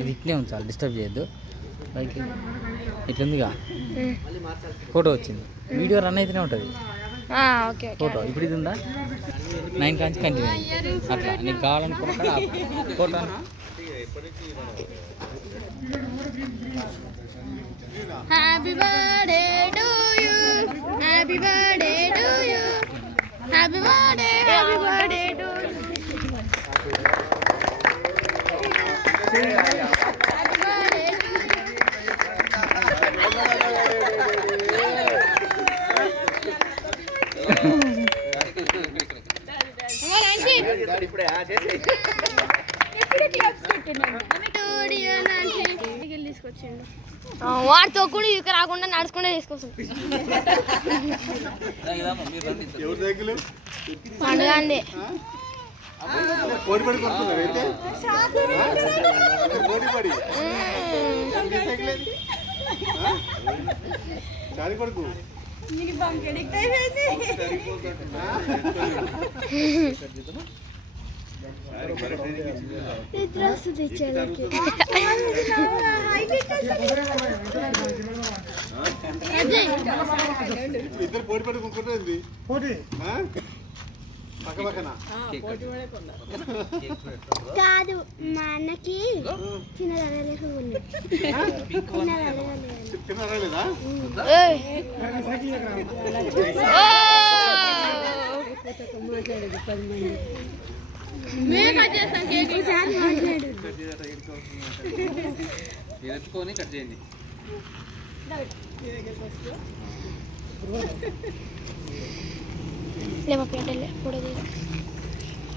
ఇది ఇట్లే ఉంచాలి, డిస్టర్బ్ చేయొద్దు. లైక్ ఇట్లుందిగా ఫోటో వచ్చింది, వీడియో రన్ అయితేనే ఉంటుంది ఫోటో. ఇప్పుడు ఇది ఉందా 9 కాంచి కంటిన్యూ అట్లా నీకు కావాలనుకుంటా photo. Happy birthday to you, happy birthday to you, happy birthday to you. వాడితో కూడా ఇక రాకుండా నడుచుకుంటే తీసుకొస్తాం. పండుగ అండి ఇద్దరు పోటీ పడి కొనుక్కుంటుంది కాదు మా అన్నకి తిన్నారా? ఎత్తుకొని కట్ చేయండి.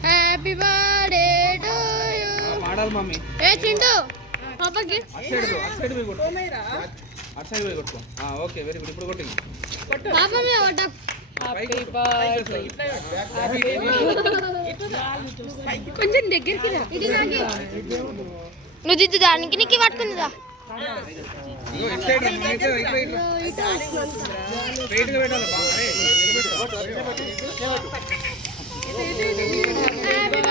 Happy birthday to you. మాడాలి మమ్మీ. ఏ చింటూ పాపకి అటు సైడ్ పోయి కొట్టుకో. Okay, very good. ఇప్పుడు కొట్టి పాప మీద కొట్ట. కొంచెం దగ్గరికి రా. నువ్వు దిద్దు దానికి నీకు పట్టుకుందిరా. హ్యాపీ